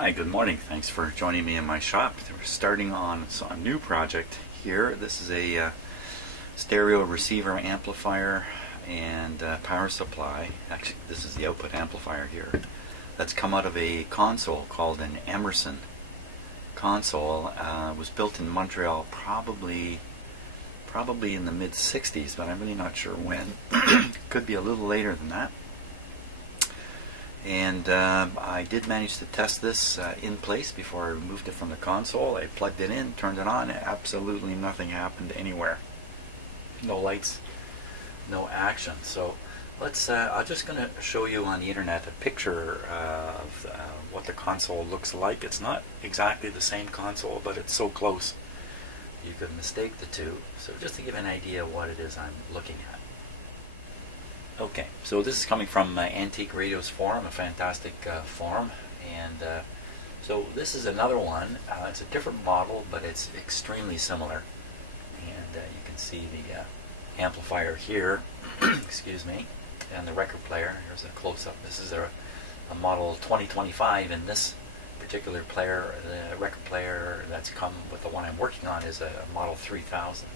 Hi, good morning. Thanks for joining me in my shop. We're starting on a new project here. This is a stereo receiver amplifier and power supply. Actually, this is the output amplifier here. That's come out of a console called an Emerson console. It was built in Montreal probably in the mid-60s, but I'm really not sure when. Could be a little later than that. And I did manage to test this in place before I removed it from the console. I plugged it in, turned it on, absolutely nothing happened anywhere. No lights, no action. So let's, I'm just going to show you on the internet a picture of what the console looks like. It's not exactly the same console, but it's so close you could mistake the two. So just to give an idea of what it is I'm looking at. Okay, so this is coming from Antique Radios Forum, a fantastic forum, and so this is another one. It's a different model, but it's extremely similar. And you can see the amplifier here, excuse me, and the record player. Here's a close-up. This is a model 2025, and this particular player, the record player that's come with the one I'm working on, is a model 3000.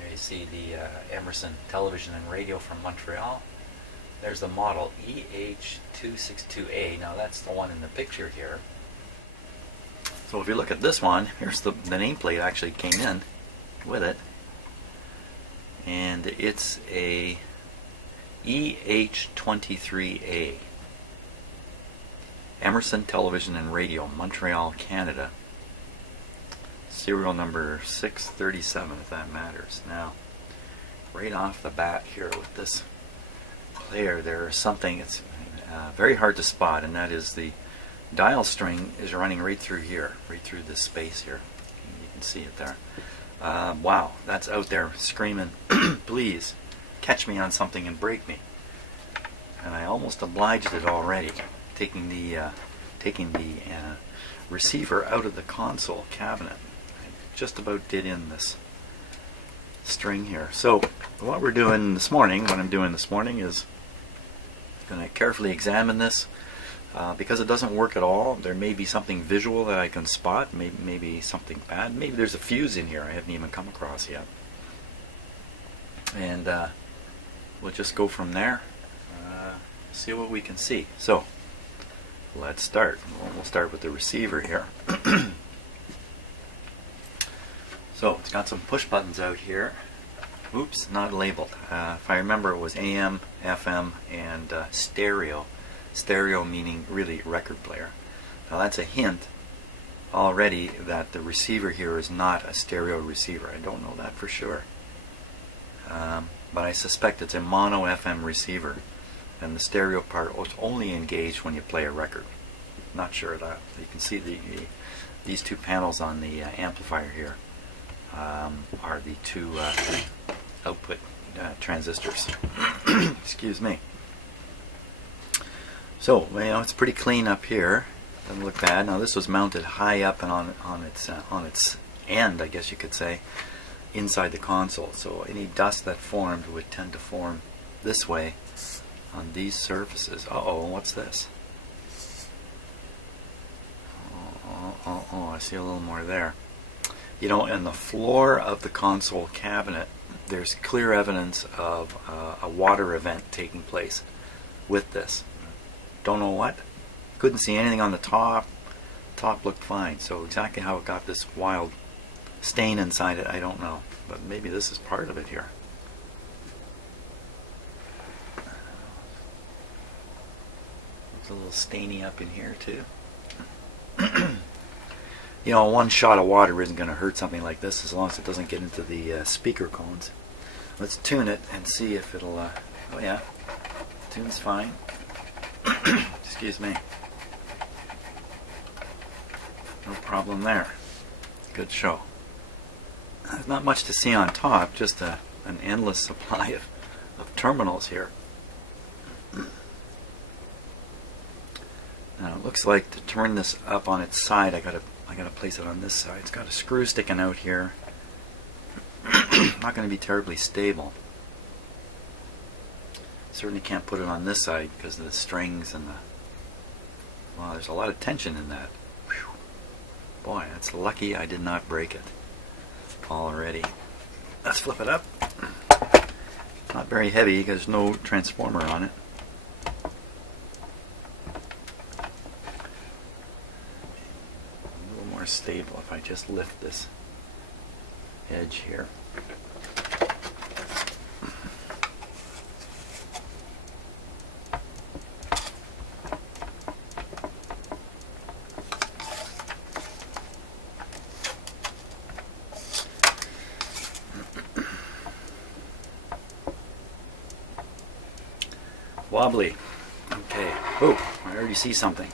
There you see the Emerson television and radio from Montreal. There's the model EH23A. Now that's the one in the picture here. So if you look at this one, here's the nameplate actually came in with it. And it's a EH23A. Emerson television and radio, Montreal, Canada. Serial number 637, if that matters. Now, right off the bat here with this player, there's something that's very hard to spot, and that is the dial string is running right through here, right through this space here. You can see it there. Wow, that's out there screaming, please catch me on something and break me. And I almost obliged it already, taking the receiver out of the console cabinet. Just about did in this string here. So what we're doing this morning, what I'm doing this morning is going to carefully examine this because it doesn't work at all. There may be something visual that I can spot, maybe something bad. Maybe there's a fuse in here I haven't even come across yet. And we'll just go from there, see what we can see. So let's start. We'll start with the receiver here. So it's got some push buttons out here. Oops, not labeled. If I remember, it was AM, FM, and stereo. Stereo meaning really record player. Now that's a hint already that the receiver here is not a stereo receiver. I don't know that for sure. But I suspect it's a mono FM receiver. And the stereo part is only engaged when you play a record. Not sure of that. You can see these two panels on the amplifier here. Are the two output transistors. Excuse me. So, you know, it's pretty clean up here. Doesn't look bad. Now this was mounted high up and on its end, I guess you could say, inside the console. So any dust that formed would tend to form this way on these surfaces. Uh-oh, what's this? Oh, I see a little more there. You know, in the floor of the console cabinet, there's clear evidence of a water event taking place with this. Don't know what. Couldn't see anything on the top. Top looked fine. So exactly how it got this wild stain inside it, I don't know. But maybe this is part of it here. It's a little stainy up in here too. You know, one shot of water isn't going to hurt something like this as long as it doesn't get into the speaker cones. Let's tune it and see if it'll, oh yeah, tune's fine. Excuse me. No problem there. Good show. There's not much to see on top, just an endless supply of terminals here. Now it looks like to turn this up on its side, I gotta place it on this side. It's got a screw sticking out here. Not going to be terribly stable. Certainly can't put it on this side because of the strings and Wow, there's a lot of tension in that. Whew. Boy, that's lucky I did not break it already. Let's flip it up. Not very heavy because there's no transformer on it. A little more stable if I just lift this edge here. Wobbly. Okay. Oh, I already see something.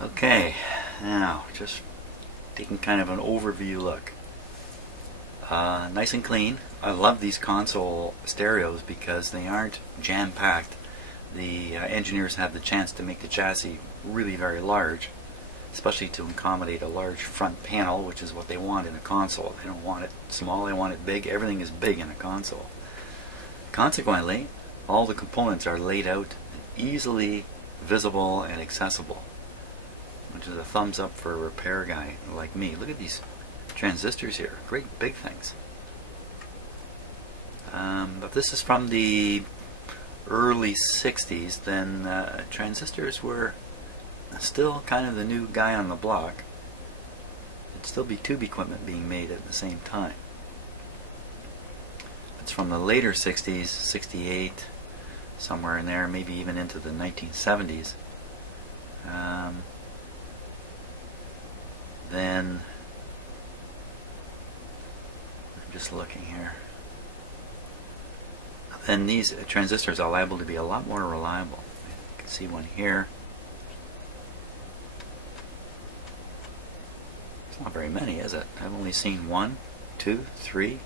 Okay, now just taking kind of an overview look. Nice and clean. I love these console stereos because they aren't jam-packed. The engineers have the chance to make the chassis really very large, especially to accommodate a large front panel, which is what they want in a console. They don't want it small, they want it big. Everything is big in a console. Consequently, all the components are laid out easily visible and accessible, which is a thumbs up for a repair guy like me. Look at these transistors here, great big things. But this is from the early 60s, then transistors were still kind of the new guy on the block. It'd still be tube equipment being made at the same time. It's from the later 60s, 68, somewhere in there, maybe even into the 1970s. Then, I'm just looking here. Then these transistors are liable to be a lot more reliable. You can see one here. It's not very many, is it? I've only seen 1, 2, 3.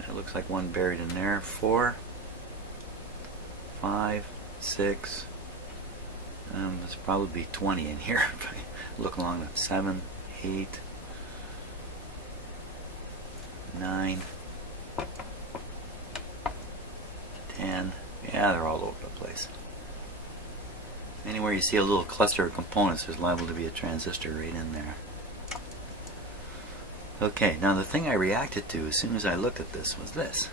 It looks like one buried in there. 4, 5, 6. There's probably 20 in here if I look along that. 7, 8, 9, 10. Yeah, they're all over the place. Anywhere you see a little cluster of components, there's liable to be a transistor right in there. Okay, now the thing I reacted to as soon as I looked at this was this.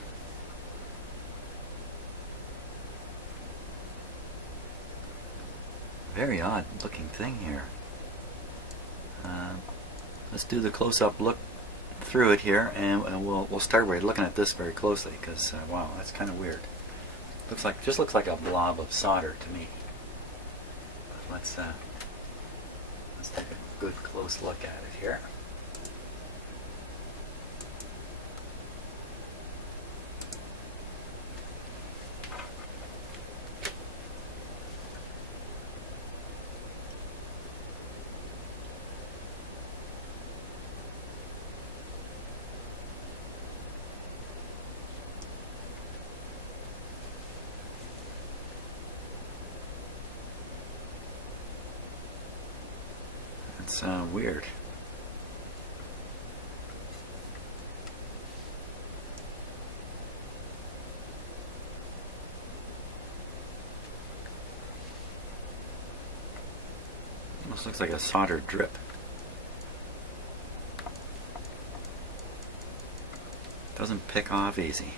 Very odd looking thing here. Let's do the close-up look through it here, and we'll start by looking at this very closely, because wow, that's kind of weird. Just looks like a blob of solder to me. But let's take a good close look at it here. It's weird. Almost looks like a solder drip. Doesn't pick off easy.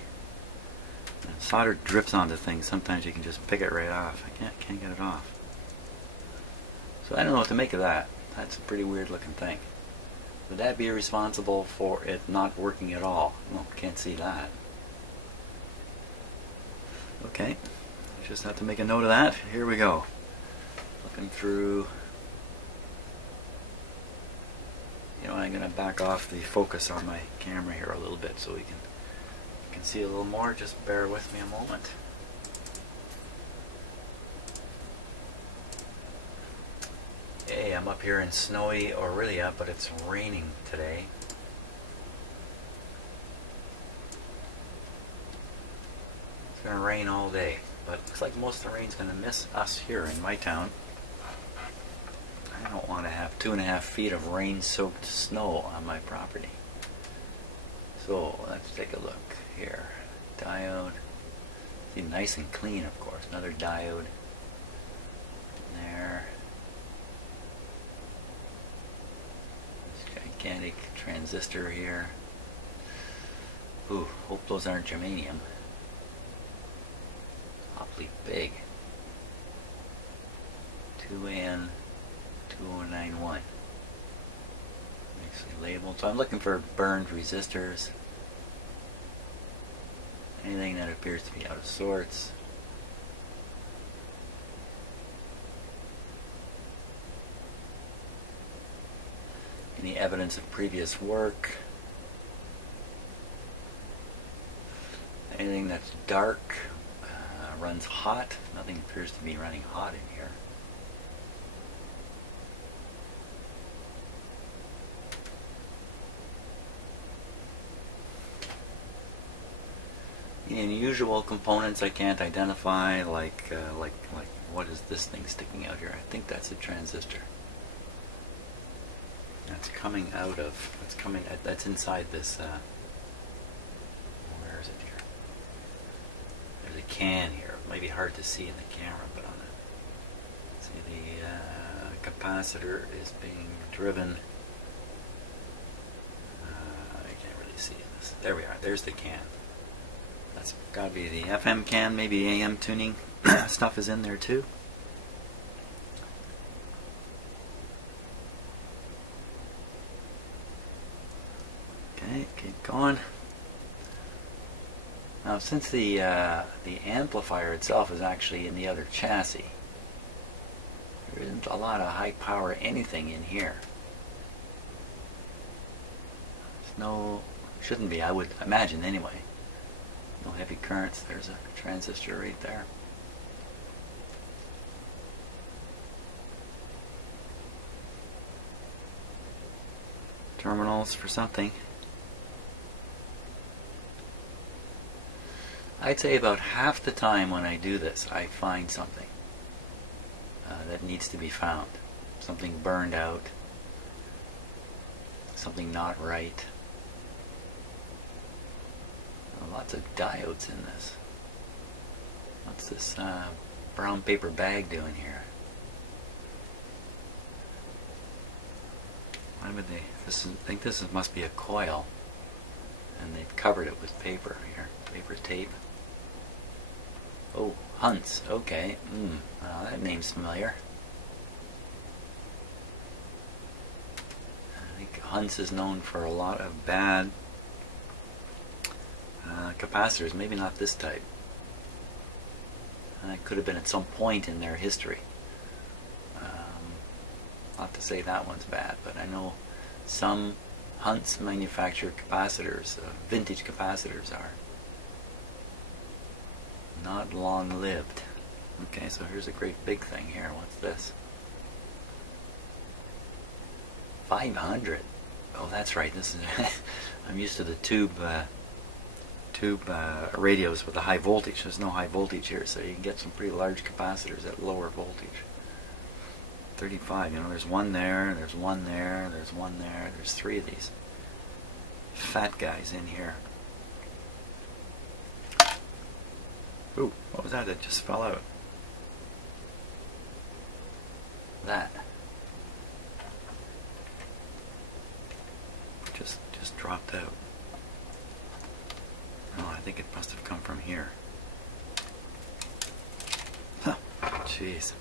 And solder drips onto things. Sometimes you can just pick it right off. I can't get it off. So I don't know what to make of that. That's a pretty weird looking thing. Would that be responsible for it not working at all? Well, can't see that. Okay, just have to make a note of that. Here we go. Looking through. You know, I'm going to back off the focus on my camera here a little bit so you can see a little more. Just bear with me a moment. Hey, I'm up here in snowy Aurelia, but it's raining today. going to rain all day, but it looks like most of the rain's going to miss us here in my town. I don't want to have 2.5 feet of rain-soaked snow on my property. So let's take a look here. Diode. See, nice and clean, of course. Another diode. There. This gigantic transistor here. Ooh, hope those aren't germanium. Awfully big. 2N 2091. Nicely labeled. So I'm looking for burned resistors. Anything that appears to be out of sorts. Any evidence of previous work. Anything that's dark, runs hot. Nothing appears to be running hot in here. The unusual components I can't identify, like what is this thing sticking out here? I think that's a transistor. That's coming out of. That's inside this. Where is it here? There's a can here. It might be hard to see in the camera, but on it. See, the capacitor is being driven. I can't really see this. There we are. There's the can. That's got to be the FM can, maybe AM tuning stuff is in there too. Okay, keep going. Now, since the amplifier itself is actually in the other chassis, there isn't a lot of high power anything in here. There's no, shouldn't be, I would imagine anyway. No heavy currents. There's a transistor right there. Terminals for something. I'd say about half the time when I do this, I find something that needs to be found. Something burned out. Something not right. Lots of diodes in this. What's this brown paper bag doing here? Why would they? I think this must be a coil, and they've covered it with paper here, paper tape. Oh, Hunts. Okay. That name's familiar. I think Hunts is known for a lot of bad capacitors, maybe not this type. It could have been at some point in their history. Not to say that one's bad, but I know some Hunts manufactured capacitors, vintage capacitors, are not long lived. Okay, so here's a great big thing here. What's this? 500. Oh, that's right. This is. I'm used to the tube radios with the high voltage. There's no high voltage here, so you can get some pretty large capacitors at lower voltage. 35, you know, there's one there, there's one there, there's one there, there's 3 of these fat guys in here. Ooh, what was that that just fell out? That. Just dropped out. Oh, I think it must have come from here. Huh, jeez.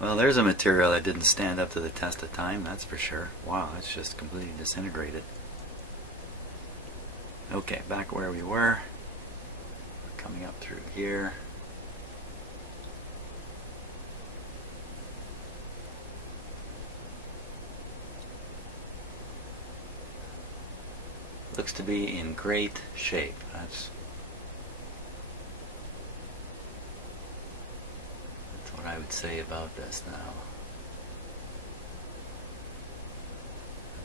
Well, there's a material that didn't stand up to the test of time, that's for sure. Wow, it's just completely disintegrated. Okay, back where we were. Coming up through here. Looks to be in great shape. That's what I would say about this now.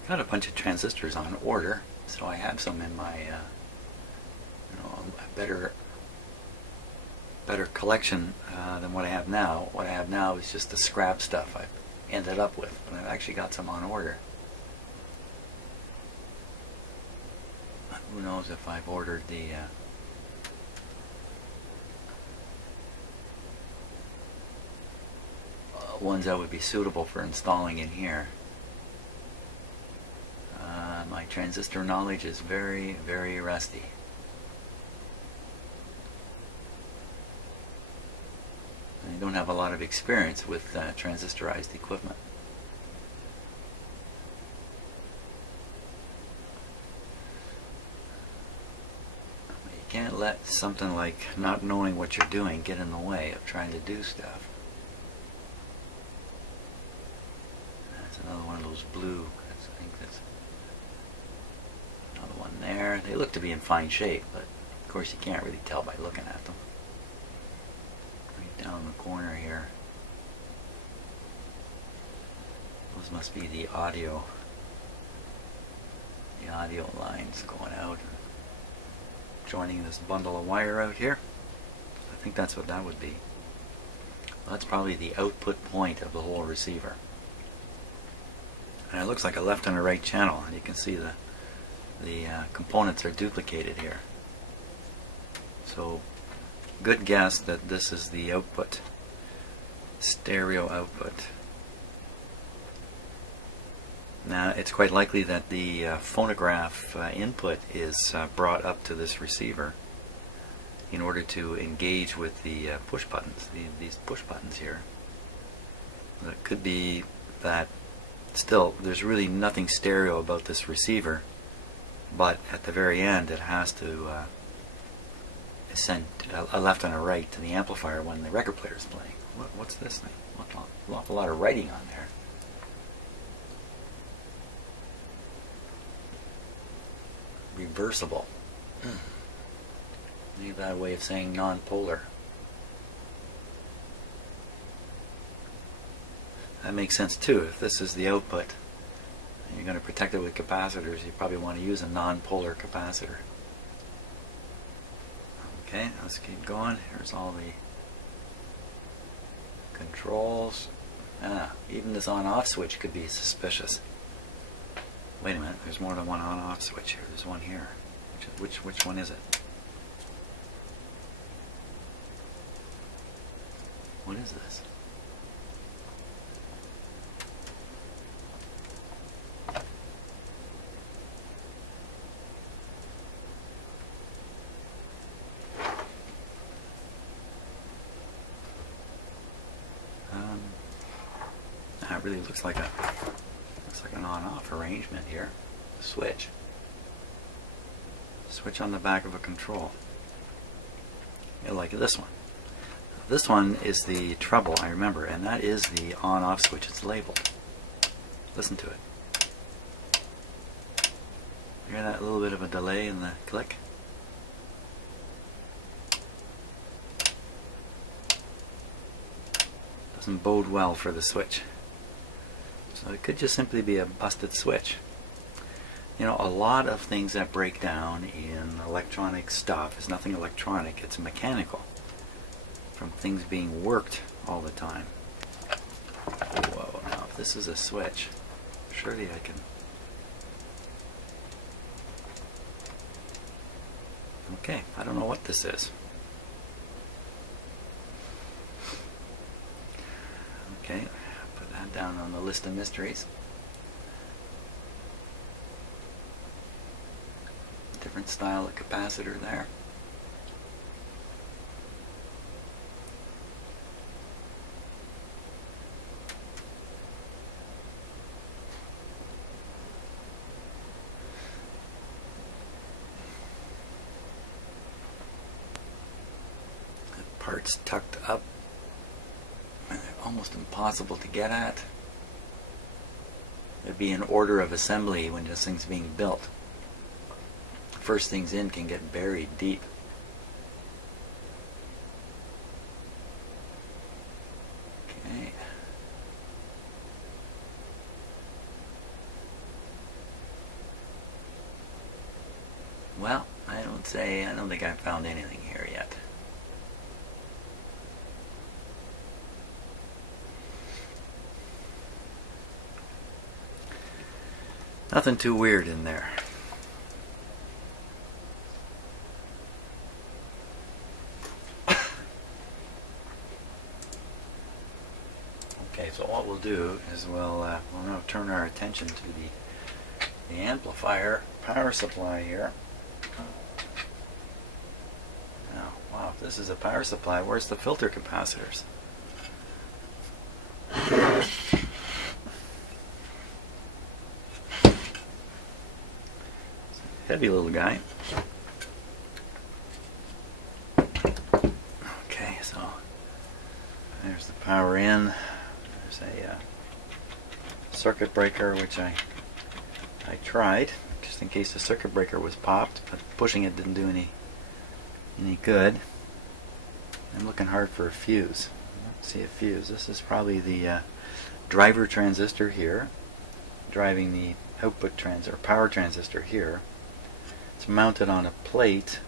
I've got a bunch of transistors on order. So I have some in my a better collection than what I have now. What I have now is just the scrap stuff I've ended up with, but I've actually got some on order. Who knows if I've ordered the ones that would be suitable for installing in here. My transistor knowledge is very, very rusty. I don't have a lot of experience with transistorized equipment. You can't let something like not knowing what you're doing get in the way of trying to do stuff. That's another one of those blue. I think that's another one there. They look to be in fine shape, but of course you can't really tell by looking at them. Right down in the corner here. Those must be the audio lines going out, joining this bundle of wire out here. I think that's what that would be. Well, that's probably the output point of the whole receiver. And it looks like a left and a right channel, and you can see the components are duplicated here. So good guess that this is the output, stereo output. Now it's quite likely that the phonograph input is brought up to this receiver in order to engage with the push buttons, these push buttons here. It could be that still there's really nothing stereo about this receiver, but at the very end it has to send a left and a right to the amplifier when the record player is playing. What's this thing? An awful lot of writing on there. Reversible. Maybe that way of saying non-polar. That makes sense too. If this is the output and you're going to protect it with capacitors, you probably want to use a non-polar capacitor. Okay, let's keep going. Here's all the controls. Even this on-off switch could be suspicious. Wait a minute, there's more than one on-off switch here. There's one here. Which one is it? What is this? That really looks like an on-off arrangement here. Switch on the back of a control. Like this one. This one is the treble, I remember, and that is the on-off switch. It's labeled. Listen to it. You hear that little bit of a delay in the click? Doesn't bode well for the switch. So it could just simply be a busted switch. You know, a lot of things that break down in electronic stuff is nothing electronic, it's mechanical. From things being worked all the time. Whoa, now if this is a switch, surely I can... Okay, I don't know what this is. Okay, put that down on the list of mysteries. Different style of capacitor there. The parts tucked up. And they're almost impossible to get at. There'd be an order of assembly when this thing's being built. First things in can get buried deep. Okay. Well, I don't think I've found anything here yet. Nothing too weird in there. Okay, so what we'll do is we'll now turn our attention to the amplifier power supply here. Now, wow, if this is a power supply, where's the filter capacitors? Heavy little guy. Okay, so there's the power in. There's a circuit breaker, which I tried just in case the circuit breaker was popped, but pushing it didn't do any good. I'm looking hard for a fuse. I don't see a fuse. This is probably the driver transistor here, driving the output power transistor here. It's mounted on a plate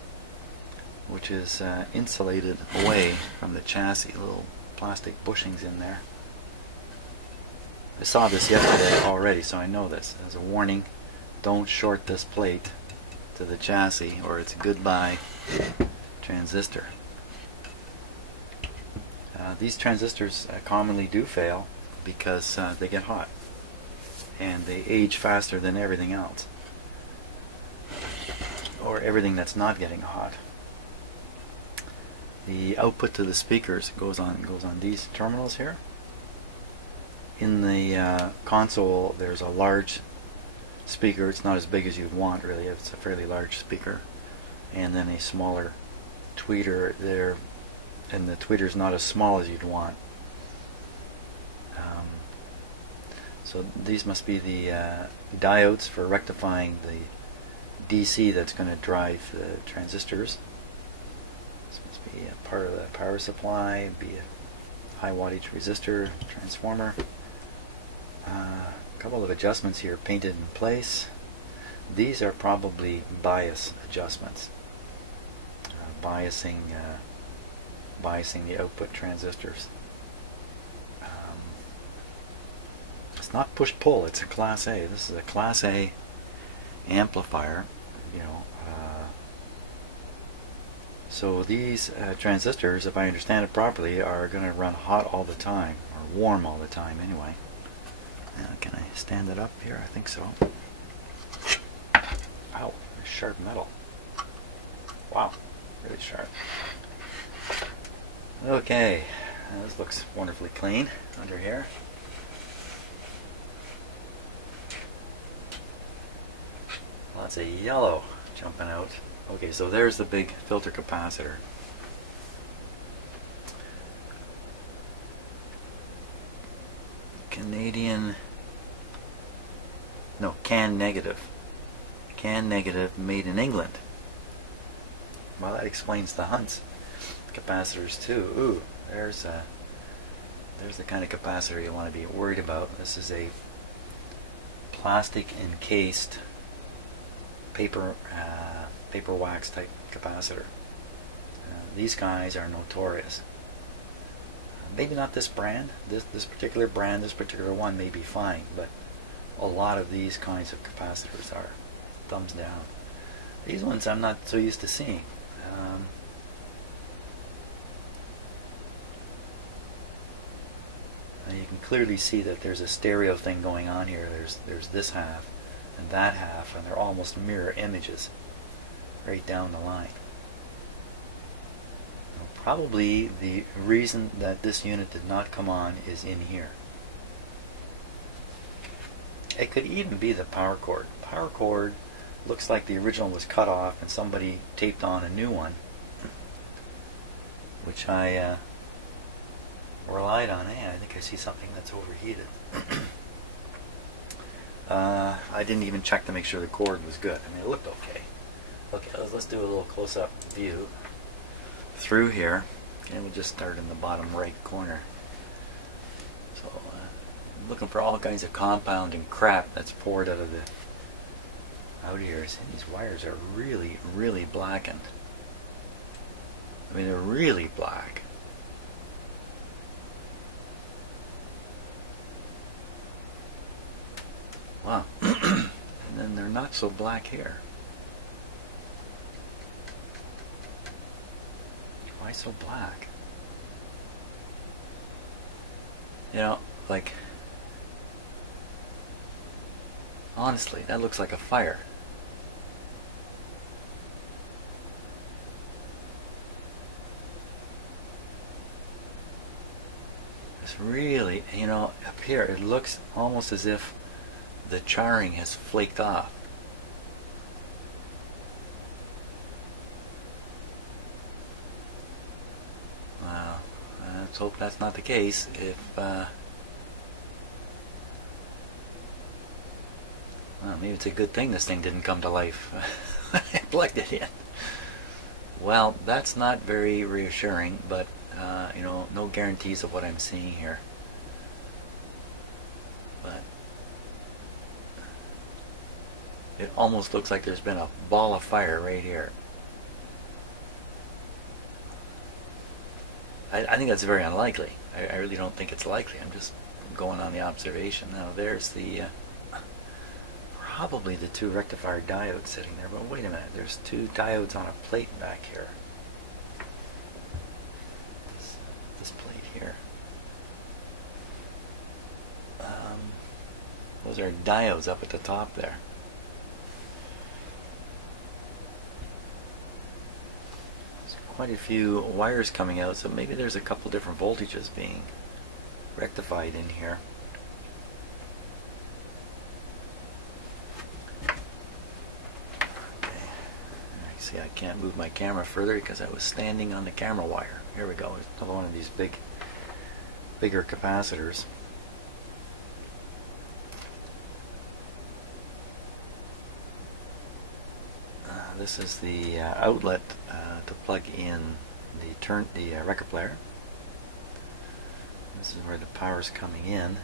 which is insulated away from the chassis. Little plastic bushings in there. I saw this yesterday already, so I know this. As a warning, don't short this plate to the chassis or it's a goodbye transistor. These transistors commonly do fail because they get hot and they age faster than everything else, or everything that's not getting hot. The output to the speakers goes on these terminals here. In the console, there's a large speaker. It's not as big as you'd want, really. It's a fairly large speaker, and then a smaller tweeter there, and the tweeter's not as small as you'd want. So these must be the diodes for rectifying the DC that's going to drive the transistors. This must be a part of the power supply, be a high wattage resistor transformer. A couple of adjustments here painted in place. These are probably bias adjustments, biasing the output transistors. It's not push-pull, it's a Class A. This is a Class A amplifier, so these transistors, if I understand it properly, are going to run hot all the time, or warm all the time anyway. Now, can I stand it up here? I think so. Ow, sharp metal. Wow, really sharp. Okay, this looks wonderfully clean under here. Lots of yellow jumping out. Okay, so there's the big filter capacitor. CAN negative. CAN negative, made in England. Well, that explains the Hunts capacitors too. Ooh, there's the kind of capacitor you want to be worried about. This is a plastic encased paper wax type capacitor. These guys are notorious. Maybe not this brand. This particular brand, this particular one may be fine, but a lot of these kinds of capacitors are thumbs down. These ones I'm not so used to seeing. You can clearly see that there's a stereo thing going on here. There's this half and that half, and they're almost mirror images right down the line. Probably the reason that this unit did not come on is in here. It could even be the power cord. Power cord looks like the original was cut off and somebody taped on a new one, which I relied on. Hey, I think I see something that's overheated. I didn't even check to make sure the cord was good. I mean, it looked okay. Okay, let's do a little close-up view through here, and we'll just start in the bottom right corner. So I'm looking for all kinds of compound and crap that's poured out of out here. See, these wires are really, really blackened. I mean, they're really black. Wow. And then they're not so black here. Why so black? You know, like, honestly, that looks like a fire. It's really, you know, up here it looks almost as if the charring has flaked off. Wow, let's hope that's not the case. If well, maybe it's a good thing this thing didn't come to life. I plugged it in. Well, that's not very reassuring, but you know, no guarantees of what I'm seeing here. But it almost looks like there's been a ball of fire right here. I think that's very unlikely. I really don't think it's likely. I'm just going on the observation. Now there's the probably the two rectifier diodes sitting there, but wait a minute, there's two diodes on a plate back here. This plate here. Those are diodes up at the top there. There's quite a few wires coming out, so maybe there's a couple different voltages being rectified in here. See, I can't move my camera further because I was standing on the camera wire. Here we go. It's another one of these bigger capacitors. This is the outlet to plug in the record player. This is where the power's coming in.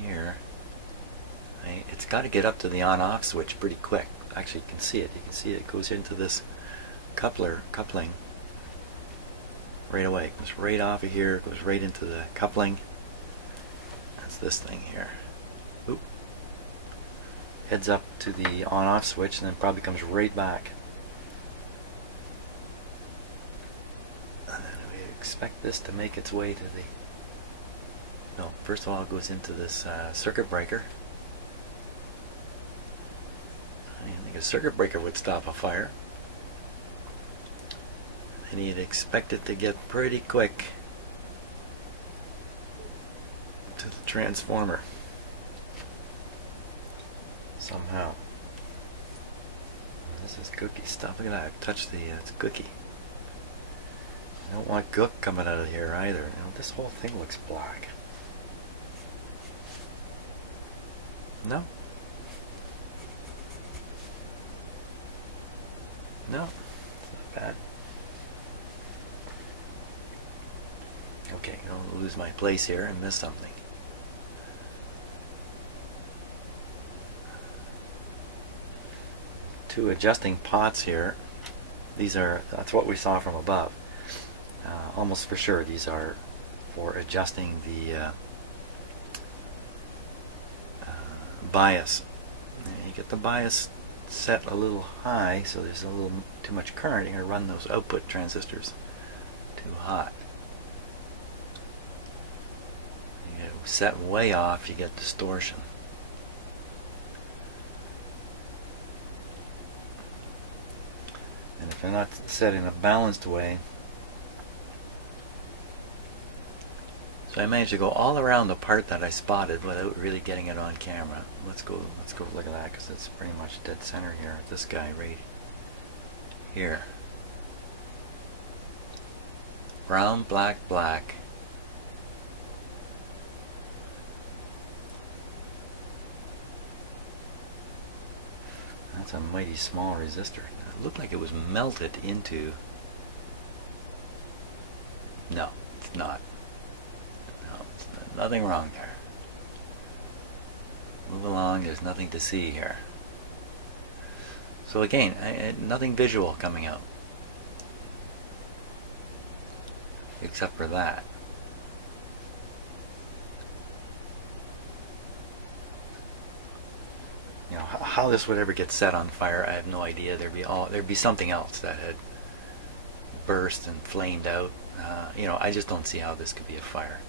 Here. It's got to get up to the on-off switch pretty quick. Actually, you can see it. You can see it goes into this coupling right away. It goes right off of here, goes right into the coupling. That's this thing here. Oop. Heads up to the on-off switch and then probably comes right back. And then we expect this to make its way to the... No, first of all it goes into this circuit breaker. I think a circuit breaker would stop a fire. And you'd expect it to get pretty quick to the transformer somehow. This is gooky stuff. Look at that. I've touched it's gooky. I don't want gook coming out of here either. You know, this whole thing looks black. No? No, it's not bad. Okay, I don't lose my place here and miss something. Two adjusting pots here. That's what we saw from above. Almost for sure these are for adjusting the bias. You get the bias set a little high, so there's a little too much current. You're going to run those output transistors too hot. You get set way off, you get distortion. And if they're not set in a balanced way, so I managed to go all around the part that I spotted without really getting it on camera. Let's go look at that, because it's pretty much dead center here. This guy right here. Brown, black, black. That's a mighty small resistor. It looked like it was melted into... No, it's not. No, it's not. Nothing wrong there. Move along, there's nothing to see here. So again, nothing visual coming out. Except for that. You know, how this would ever get set on fire, I have no idea. There'd be something else that had burst and flamed out. You know, I just don't see how this could be a fire.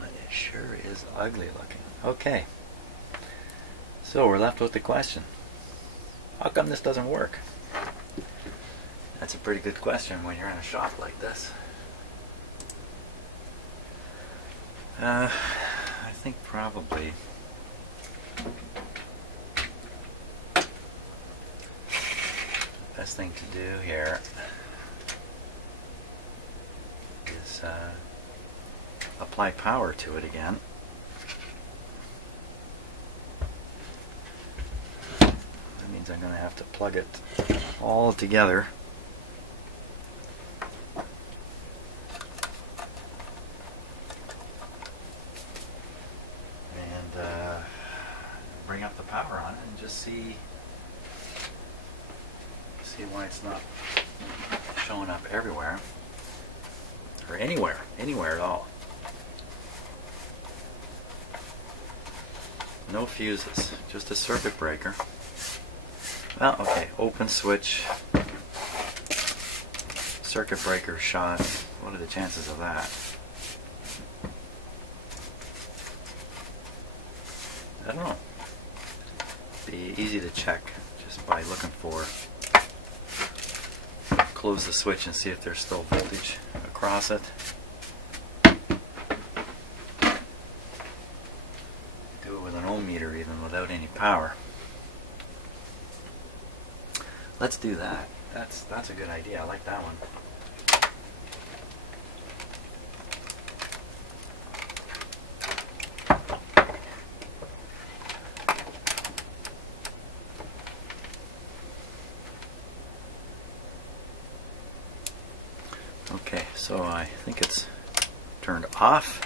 But it sure is ugly looking. Okay. So we're left with the question. How come this doesn't work? That's a pretty good question when you're in a shop like this. I think probably the best thing to do here is apply power to it again. That means I'm going to have to plug it all together. Bring up the power on it and just see why it's not showing up everywhere or anywhere at all. No fuses, just a circuit breaker. Well, okay, open switch, circuit breaker shot. What are the chances of that? I don't know. Be easy to check just by looking for, close the switch and see if there's still voltage across it. Do it with an ohm meter even without any power. Let's do that. That's a good idea. I like that one. Okay, so I think it's turned off.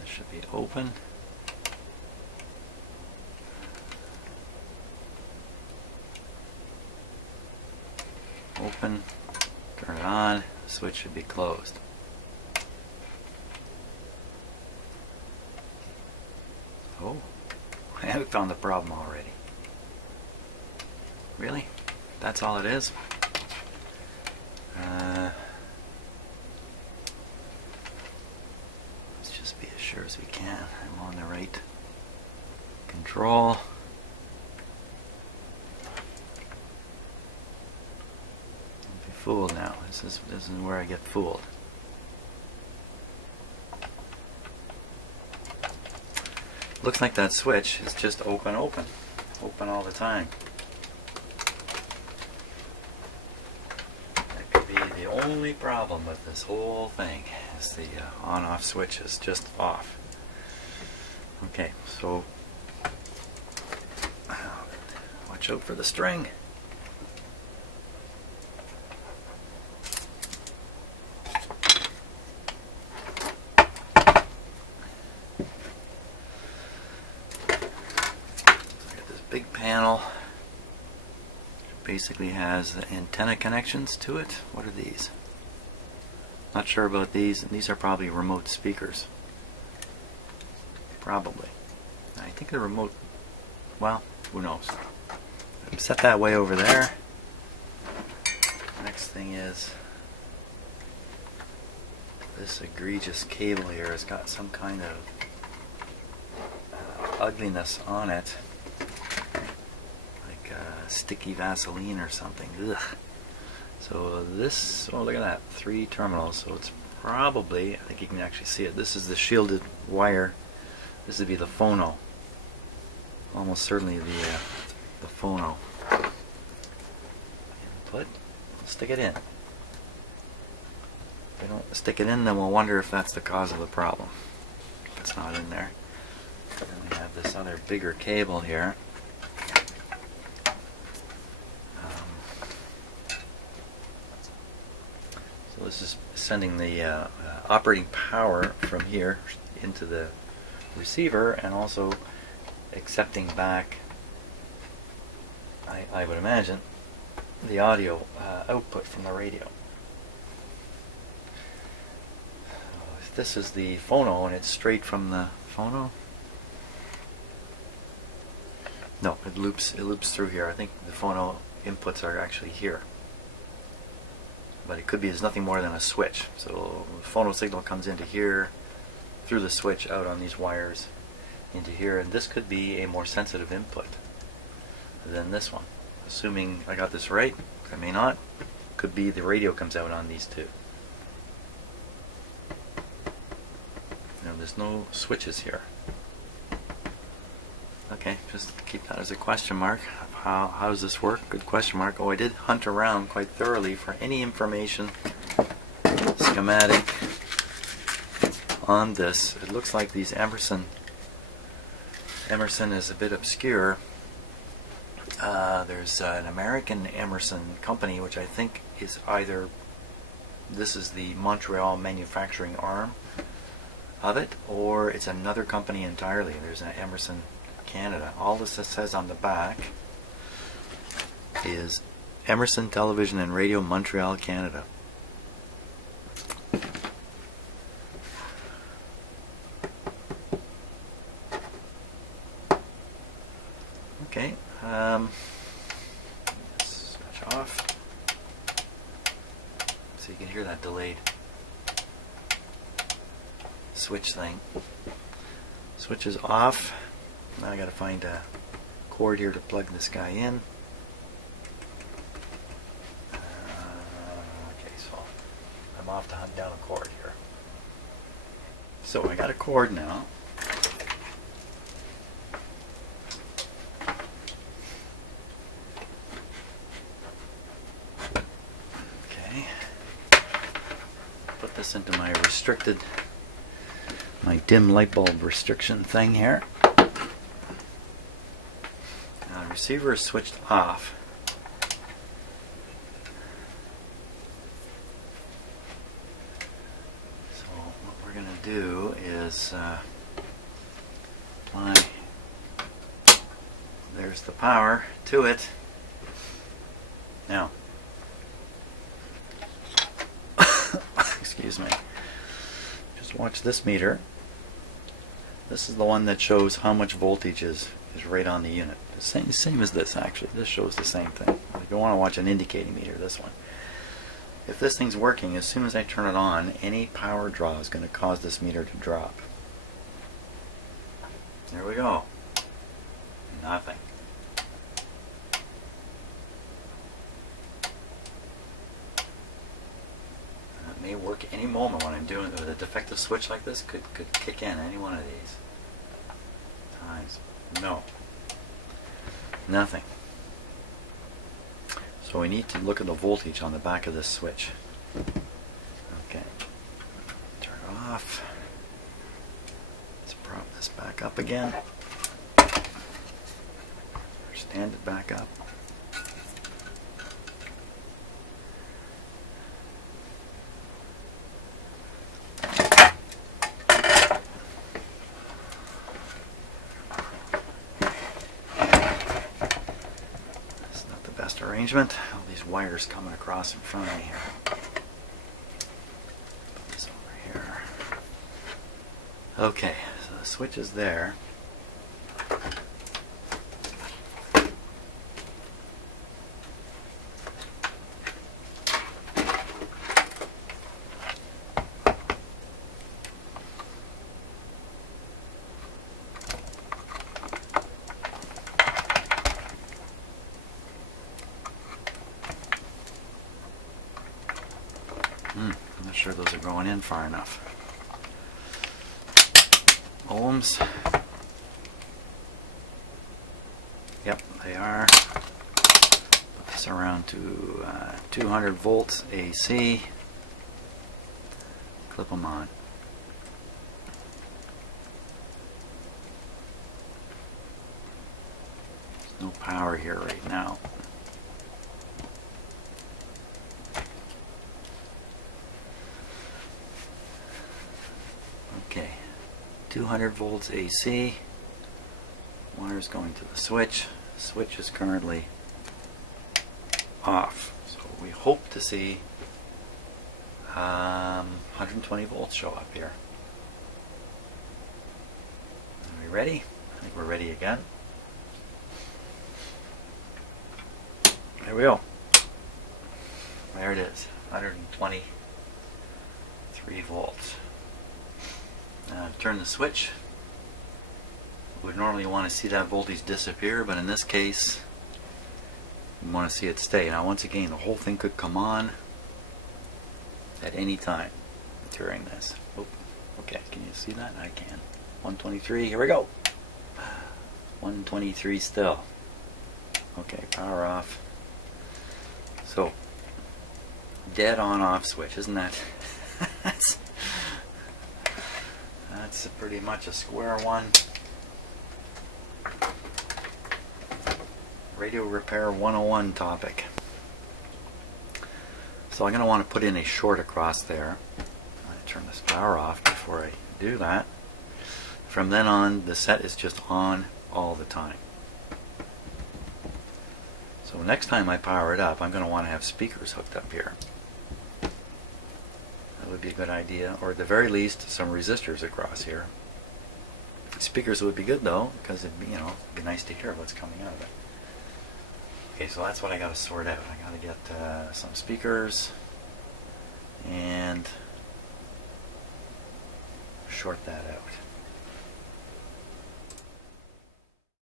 This should be open. Open, turn it on, the switch should be closed. Oh, I have found the problem already. Really? That's all it is? Let's just be as sure as we can. I'm on the right control. Don't be fooled now. This is where I get fooled. Looks like that switch is just open all the time. The only problem with this whole thing is the on-off switch is just off. Okay, so watch out for the string. So I got this big panel. Basically has the antenna connections to it. What are these? Not sure about these. These are probably remote speakers. Probably. I think the remote, well, who knows. Set that way over there. Next thing is this egregious cable here has got some kind of ugliness on it. Sticky Vaseline or something. Ugh. So this, oh look at that, 3 terminals. So it's probably, I think you can actually see it. This is the shielded wire. This would be the phono. Almost certainly the phono. Input. Stick it in. If we don't stick it in, then we'll wonder if that's the cause of the problem. If it's not in there. Then we have this other bigger cable here. So this is sending the operating power from here into the receiver and also accepting back, I would imagine, the audio output from the radio. If this is the phono and it's straight from the phono, no, it loops through here. I think the phono inputs are actually here, but it could be there's nothing more than a switch. So the phono signal comes into here through the switch out on these wires into here, and this could be a more sensitive input than this one. Assuming I got this right, I may not. Could be the radio comes out on these two. Now there's no switches here. Okay, just keep that as a question mark. How does this work? Good question mark. Oh, I did hunt around quite thoroughly for any information, schematic on this. It looks like these Emerson is a bit obscure. There's an American Emerson company, which I think is either, this is the Montreal manufacturing arm of it, or it's another company entirely. There's an Emerson Canada. All this says on the back is Emerson Television and Radio Montreal, Canada. Okay, switch off so you can hear that delayed switch thing. Switch is off. Now I gotta find a cord here to plug this guy in. Okay, so I'm off to hunt down a cord here. So I got a cord now. Okay. Put this into my restricted, my dim light bulb restriction thing here. Now the receiver is switched off. So what we're going to do is apply, there's the power to it. Now, excuse me, just watch this meter. This is the one that shows how much voltage is right on the unit. The same as this, actually. This shows the same thing. If you want to watch an indicating meter, this one. If this thing's working, as soon as I turn it on, any power draw is going to cause this meter to drop. There we go. Nothing. And it may work any moment when I'm doing it. With a defective switch like this could kick in any one of these times. No. Nothing. So we need to look at the voltage on the back of this switch. Okay. Turn it off. Let's prop this back up again. Or stand it back up. Arrangement. All these wires coming across in front of me here. Put this over here. Okay, so the switch is there. I'm not sure those are going in far enough. Ohms. Yep, they are. Put this around to 200 volts AC. Clip them on. There's no power here right now. Okay, 200 volts AC. Wires going to the switch. Switch is currently off. So we hope to see 120 volts show up here. Are we ready? I think we're ready again. There we go. There it is, 123 volts. Now turn the switch. We would normally want to see that voltage disappear, but in this case, we want to see it stay. Now once again, the whole thing could come on at any time during this. Oh, okay, can you see that? I can. 123, here we go. 123 still. Okay, power off. So, dead on off switch, isn't that? that's pretty much a square one. Radio repair 101 topic. So I'm going to want to put in a short across there. I'm going to turn this power off before I do that. From then on, the set is just on all the time. So next time I power it up, I'm going to want to have speakers hooked up here. That would be a good idea, or at the very least, some resistors across here. Speakers would be good though, because it'd be, you know, it'd be nice to hear what's coming out of it. Okay, so that's what I got to sort out. I got to get some speakers and short that out.